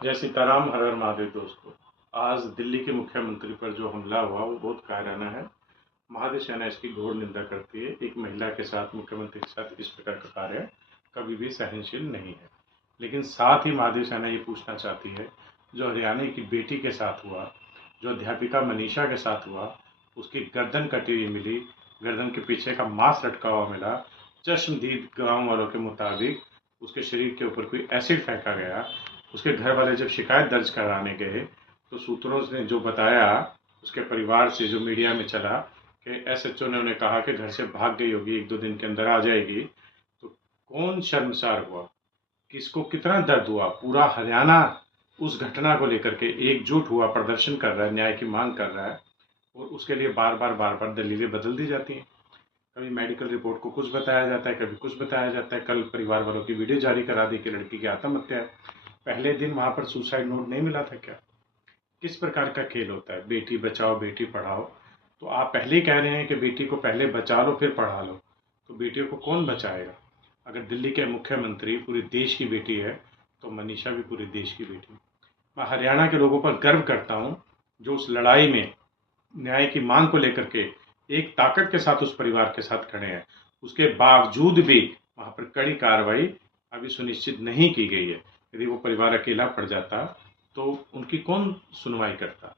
जय सीताराम, हर हर महादेव। दोस्तों, आज दिल्ली के मुख्यमंत्री पर जो हमला हुआ वो बहुत कायराना है। महादेव सेना इसकी घोर निंदा करती है। एक महिला के साथ, मुख्यमंत्री के साथ इस प्रकार का कार्य कभी भी सहनशील नहीं है। लेकिन साथ ही महादेव सेना ये पूछना चाहती है, जो हरियाणा की बेटी के साथ हुआ, जो अध्यापिका मनीषा के साथ हुआ, उसकी गर्दन कटी हुई मिली, गर्दन के पीछे का मांस लटका हुआ मिला। चश्मदीद गांव वालों के मुताबिक उसके शरीर के ऊपर कोई एसिड फेंका गया। उसके घर वाले जब शिकायत दर्ज कराने गए तो सूत्रों ने जो बताया, उसके परिवार से जो मीडिया में चला कि एसएचओ ने उन्हें कहा कि घर से भाग गई होगी, 1-2 दिन के अंदर आ जाएगी। तो कौन शर्मसार हुआ, किसको कितना दर्द हुआ। पूरा हरियाणा उस घटना को लेकर के एकजुट हुआ, प्रदर्शन कर रहा है, न्याय की मांग कर रहा है। और उसके लिए बार बार दलीलें बदल दी जाती हैं। कभी मेडिकल रिपोर्ट को कुछ बताया जाता है, कभी कुछ बताया जाता है। कल परिवार वालों की वीडियो जारी करा दी कि लड़की की आत्महत्या है। पहले दिन वहां पर सुसाइड नोट नहीं मिला था क्या? किस प्रकार का खेल होता है? बेटी बचाओ बेटी पढ़ाओ। तो आप पहले ही कह रहे हैं कि बेटी को पहले बचा लो फिर पढ़ा लो, तो बेटियों को कौन बचाएगा? अगर दिल्ली के मुख्यमंत्री पूरे देश की बेटी है तो मनीषा भी पूरे देश की बेटी है। मैं हरियाणा के लोगों पर गर्व करता हूं, जो उस लड़ाई में न्याय की मांग को लेकर के एक ताकत के साथ उस परिवार के साथ खड़े हैं। उसके बावजूद भी वहां पर कड़ी कार्रवाई अभी सुनिश्चित नहीं की गई है। यदि वो परिवार अकेला पड़ जाता तो उनकी कौन सुनवाई करता?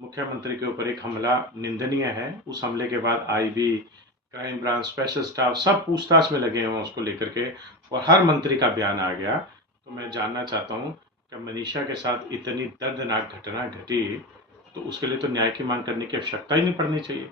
मुख्यमंत्री के ऊपर एक हमला निंदनीय है। उस हमले के बाद IB, crime branch, special staff सब पूछताछ में लगे हुए हैं उसको लेकर के, और हर मंत्री का बयान आ गया। तो मैं जानना चाहता हूँ कि मनीषा के साथ इतनी दर्दनाक घटना घटी तो उसके लिए तो न्याय की मांग करने की आवश्यकता ही नहीं पड़नी चाहिए।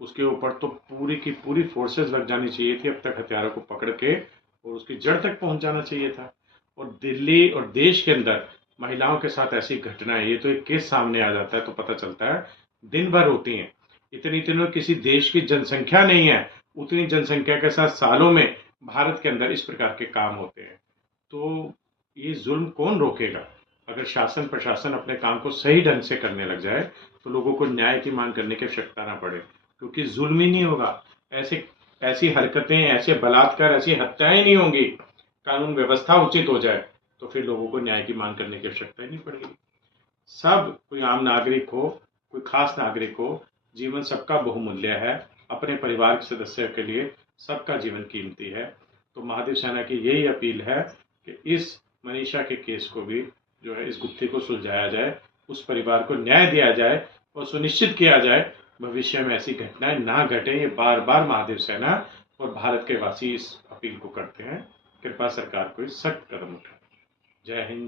उसके ऊपर तो पूरी की पूरी फोर्सेस लग जानी चाहिए थी, अब तक हथियारों को पकड़ के, और उसकी जड़ तक पहुंच जाना चाहिए था। और दिल्ली और देश के अंदर महिलाओं के साथ ऐसी घटनाएं, ये तो एक केस सामने आ जाता है तो पता चलता है, दिन भर होती हैं। इतनी इतनी किसी देश की जनसंख्या नहीं है, उतनी जनसंख्या के साथ सालों में भारत के अंदर इस प्रकार के काम होते हैं। तो ये जुल्म कौन रोकेगा? अगर शासन प्रशासन अपने काम को सही ढंग से करने लग जाए तो लोगों को न्याय की मांग करने की आवश्यकता ना पड़े, क्योंकि जुल्म ही नहीं होगा। ऐसे ऐसी हरकतें, ऐसे बलात्कार, ऐसी हत्याएं नहीं होंगी। कानून व्यवस्था उचित हो जाए तो फिर लोगों को न्याय की मांग करने की आवश्यकता ही नहीं पड़ेगी। सब, कोई आम नागरिक हो, कोई खास नागरिक हो, जीवन सबका बहुमूल्य है। अपने परिवार के सदस्य के लिए सबका जीवन कीमती है। तो महादेव सेना की यही अपील है कि इस मनीषा के केस को भी जो है, इस गुत्थी को सुलझाया जाए, उस परिवार को न्याय दिया जाए और सुनिश्चित किया जाए भविष्य में ऐसी घटनाएं ना घटे। ये बार बार महादेव सेना और भारत के वासी इस अपील को करते हैं। कृपया सरकार को इस सख्त कदम उठाए। जय हिंद।